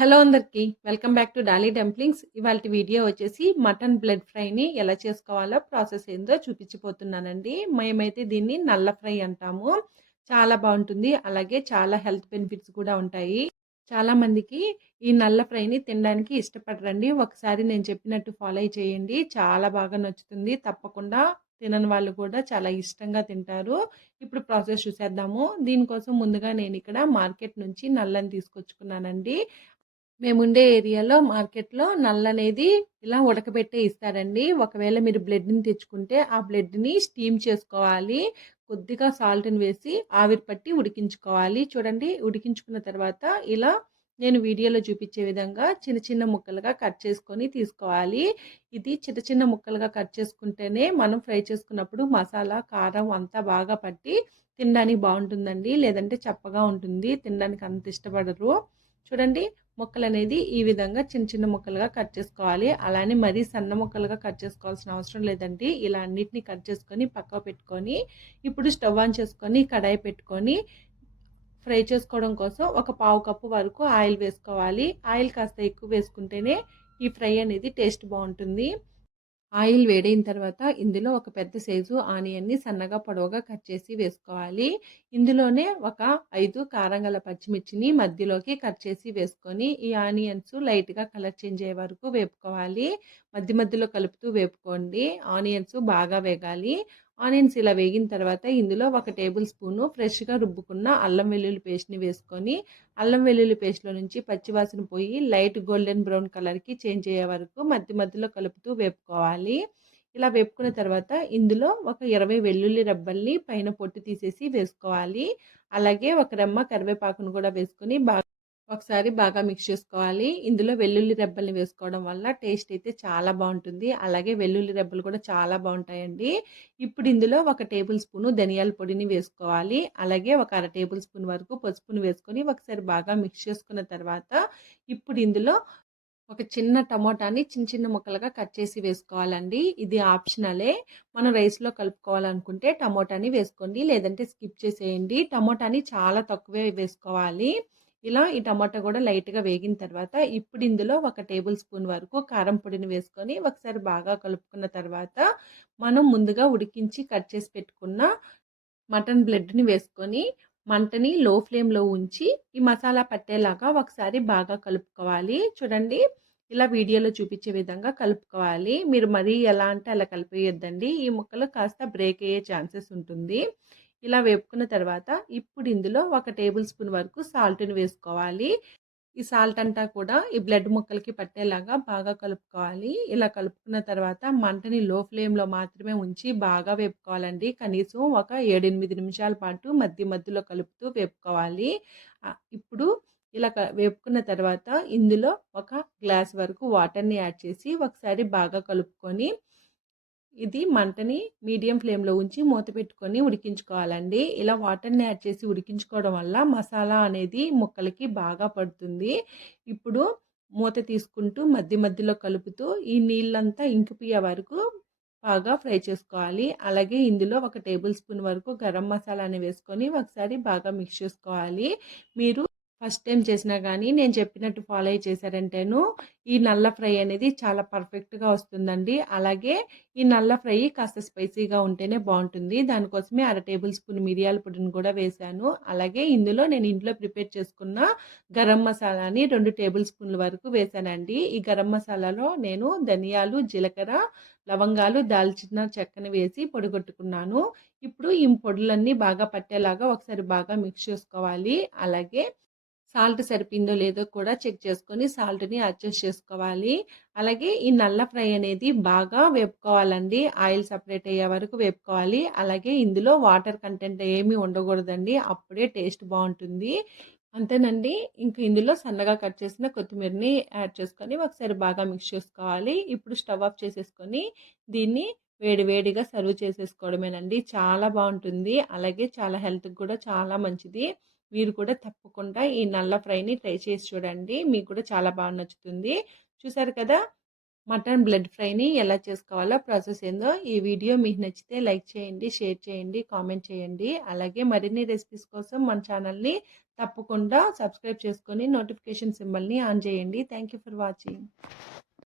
Hello అందరికి welcome back to Dolly dumplings. ఇవాళ video వచ్చేసి మటన్ బ్లడ్ ఫ్రైని ఎలా చేసుకోవాలో ప్రాసెస్ ఏందో చూపించిపోతున్నానండి. మేమైతే దీన్ని నల్ల ఫ్రై అంటాము. చాలా బాగుంటుంది, అలాగే చాలా హెల్త్ బెనిఫిట్స్ కూడా ఉంటాయి. చాలా మందికి ఈ నల్ల ఫ్రైని తినడానికి ఇష్టపడరండి. ఒకసారి నేను చెప్పినట్టు ఫాలో చేయండి, చాలా బాగా నచ్చుతుంది. తప్పకుండా తినని వాళ్ళు కూడా చాలా ఇష్టంగా తింటారు. ఇప్పుడు ప్రాసెస్ చూసేద్దాము. దీనికోసం ముందుగా నేను ఇక్కడ మార్కెట్ నుంచి నల్లని తీసుకొచ్చుకున్నానండి. మేముండే ఏరియాలో మార్కెట్‌లో నల్లనేది ఇలా ఉడకబెట్టే ఇస్తారండి. ఒకవేళ మీరు బ్లడ్‌ని తెచ్చుకుంటే, ఆ బ్లడ్‌ని స్టీమ్ చేసుకోవాలి. కొద్దిగా సాల్ట్‌ని వేసి ఆవిరి పట్టి ఉడికించుకోవాలి. చూడండి, ఉడికించుకున్న తర్వాత ఇలా నేను వీడియోలో చూపించే విధంగా చిన్న చిన్న ముక్కలుగా కట్ చేసుకొని తీసుకోవాలి. ఇది చిన్న చిన్న ముక్కలుగా కట్ చేసుకుంటేనే మనం ఫ్రై చేసుకున్నప్పుడు మసాలా, కారం అంతా బాగా పట్టి తినడానికి బాగుంటుందండి. లేదంటే చప్పగా ఉంటుంది, తినడానికి అంత ఇష్టపడరు. చూడండి, ముక్కలనేది ఈ విధంగా చిన్న చిన్న ముక్కలుగా కట్ చేసుకోవాలి. అలానే మరీ సన్న ముక్కలుగా కట్ చేసుకోవాల్సిన అవసరం లేదండి. ఇలా అన్నిటిని కట్ చేసుకొని పక్కకు పెట్టుకొని, ఇప్పుడు స్టవ్ ఆన్ చేసుకొని కడాయి పెట్టుకొని ఫ్రై చేసుకోవడం కోసం ఒక పావు కప్పు వరకు ఆయిల్ వేసుకోవాలి. ఆయిల్ కాస్త ఎక్కువ వేసుకుంటేనే ఈ ఫ్రై అనేది టేస్ట్ బాగుంటుంది. ఆయిల్ వేడైన తర్వాత ఇందులో ఒక పెద్ద సైజు ఆనియన్ని సన్నగా పొడవుగా కట్ చేసి వేసుకోవాలి. ఇందులోనే ఒక 5 కారం గల పచ్చిమిర్చిని మధ్యలోకి కట్ చేసి వేసుకొని ఈ ఆనియన్స్ లైట్గా కలర్ చేంజ్ అయ్యే వరకు వేపుకోవాలి. మధ్యలో కలుపుతూ వేపుకోండి. ఆనియన్స్ బాగా వేగాలి. ఆనియన్స్ ఇలా వేగిన తర్వాత ఇందులో ఒక టేబుల్ స్పూను ఫ్రెష్గా రుబ్బుకున్న అల్లం వెల్లుల్లి పేస్ట్ని వేసుకొని, అల్లం వెల్లుల్లి పేస్ట్లో నుంచి పచ్చివాసన పోయి లైట్ గోల్డెన్ బ్రౌన్ కలర్కి చేంజ్ అయ్యే వరకు మధ్యలో కలుపుతూ వేపుకోవాలి. ఇలా వేపుకున్న తర్వాత ఇందులో ఒక 20 వెల్లుల్లి రెబ్బల్ని పైన పొట్టు తీసేసి వేసుకోవాలి. అలాగే ఒక రెమ్మ కరివేపాకును కూడా వేసుకొని ఒకసారి బాగా మిక్స్ చేసుకోవాలి. ఇందులో వెల్లుల్లి రెబ్బల్ని వేసుకోవడం వల్ల టేస్ట్ అయితే చాలా బాగుంటుంది. అలాగే వెల్లుల్లి రెబ్బలు కూడా చాలా బాగుంటాయండి. ఇప్పుడు ఇందులో ఒక టేబుల్ స్పూను ధనియాల పొడిని వేసుకోవాలి. అలాగే ఒక అర టేబుల్ స్పూన్ వరకు పసుపును వేసుకొని ఒకసారి బాగా మిక్స్ చేసుకున్న తర్వాత ఇప్పుడు ఇందులో ఒక చిన్న టమోటాని చిన్న చిన్న ముక్కలుగా కట్ చేసి వేసుకోవాలండి. ఇది ఆప్షనలే. మనం రైస్లో కలుపుకోవాలనుకుంటే టమోటాని వేసుకోండి, లేదంటే స్కిప్ చేసేయండి. టమోటాని చాలా తక్కువే వేసుకోవాలి. ఇలా ఈ టమాటా కూడా లైట్గా వేగిన తర్వాత ఇప్పుడు ఇందులో ఒక టేబుల్ స్పూన్ వరకు కారం పొడిని వేసుకొని ఒకసారి బాగా కలుపుకున్న తర్వాత మనం ముందుగా ఉడికించి కట్ చేసి పెట్టుకున్న మటన్ బ్లడ్ని వేసుకొని మంటని లో ఫ్లేమ్లో ఉంచి ఈ మసాలా పట్టేలాగా ఒకసారి బాగా కలుపుకోవాలి. చూడండి, ఇలా వీడియోలో చూపించే విధంగా కలుపుకోవాలి. మీరు మరీ ఎలా అంటే అలా కలిపేయొద్దండి. ఈ ముక్కలు కాస్త బ్రేక్ అయ్యే ఛాన్సెస్ ఉంటుంది. ఇలా వేపుకున్న తర్వాత ఇప్పుడు ఇందులో ఒక టేబుల్ స్పూన్ వరకు సాల్ట్ని వేసుకోవాలి. ఈ సాల్ట్ అంతా కూడా ఈ బ్లడ్ ముక్కలకి పట్టేలాగా బాగా కలుపుకోవాలి. ఇలా కలుపుకున్న తర్వాత మంటని లో ఫ్లేమ్లో మాత్రమే ఉంచి బాగా వేపుకోవాలండి. కనీసం ఒక 7-8 నిమిషాల పాటు మధ్యలో కలుపుతూ వేపుకోవాలి. ఇప్పుడు ఇలా వేపుకున్న తర్వాత ఇందులో ఒక గ్లాస్ వరకు వాటర్ని యాడ్ చేసి ఒకసారి బాగా కలుపుకొని ఇది మంటని మీడియం ఫ్లేమ్లో ఉంచి మూత పెట్టుకొని ఉడికించుకోవాలండి. ఇలా వాటర్ని యాడ్ చేసి ఉడికించుకోవడం వల్ల మసాలా అనేది ముక్కలకి బాగా పడుతుంది. ఇప్పుడు మూత తీసుకుంటూ మధ్యలో కలుపుతూ ఈ నీళ్ళంతా ఇంకిపోయే వరకు బాగా ఫ్రై చేసుకోవాలి. అలాగే ఇందులో ఒక టేబుల్ స్పూన్ వరకు గరం మసాలాని వేసుకొని ఒకసారి బాగా మిక్స్ చేసుకోవాలి. మీరు ఫస్ట్ టైం చేసినా కానీ నేను చెప్పినట్టు ఫాలో చేశారంటేను ఈ నల్ల ఫ్రై అనేది చాలా పర్ఫెక్ట్గా వస్తుందండి. అలాగే ఈ నల్ల ఫ్రై కాస్త స్పైసీగా ఉంటేనే బాగుంటుంది. దానికోసమే అర టేబుల్ స్పూన్ మిరియాల పొడిని కూడా వేశాను. అలాగే ఇందులో నేను ఇంట్లో ప్రిపేర్ చేసుకున్న గరం మసాలాని 2 టేబుల్ స్పూన్ల వరకు వేశానండి. ఈ గరం మసాలాలో నేను ధనియాలు, జీలకర్ర, లవంగాలు, దాల్చిన చెక్కని వేసి పొడిగొట్టుకున్నాను. ఇప్పుడు ఈ పొడులన్నీ బాగా పట్టేలాగా ఒకసారి బాగా మిక్స్ చేసుకోవాలి. అలాగే సాల్ట్ సరిపోయిందో లేదో కూడా చెక్ చేసుకొని సాల్ట్ని అడ్జస్ట్ చేసుకోవాలి. అలాగే ఈ నల్ల ఫ్రై అనేది బాగా వేపుకోవాలండి. ఆయిల్ సపరేట్ అయ్యే వరకు వేపుకోవాలి. అలాగే ఇందులో వాటర్ కంటెంట్ ఏమీ ఉండకూడదండి, అప్పుడే టేస్ట్ బాగుంటుంది. అంతేనండి. ఇంక ఇందులో సన్నగా కట్ చేసిన కొత్తిమీరని యాడ్ చేసుకొని ఒకసారి బాగా మిక్స్ చేసుకోవాలి. ఇప్పుడు స్టవ్ ఆఫ్ చేసేసుకొని దీన్ని వేడిగా సర్వ్ చేసేసుకోవడమేనండి. చాలా బాగుంటుంది. అలాగే చాలా హెల్త్కి కూడా చాలా మంచిది. మీరు కూడా తప్పకుండా ఈ నల్ల ఫ్రైని ట్రై చేసి చూడండి. మీకు కూడా చాలా బాగా నచ్చుతుంది. చూసారు కదా, మటన్ బ్లడ్ ఫ్రైని ఎలా చేసుకోవాలో ప్రాసెస్ ఏందో ఈ వీడియో మీకు నచ్చితే లైక్ చేయండి, షేర్ చేయండి, కామెంట్ చేయండి. అలాగే మరిన్ని రెసిపీస్ కోసం మన ఛానల్ని తప్పకుండా సబ్స్క్రైబ్ చేసుకొని నోటిఫికేషన్ సింబల్ని ఆన్ చేయండి. Thank you for watching.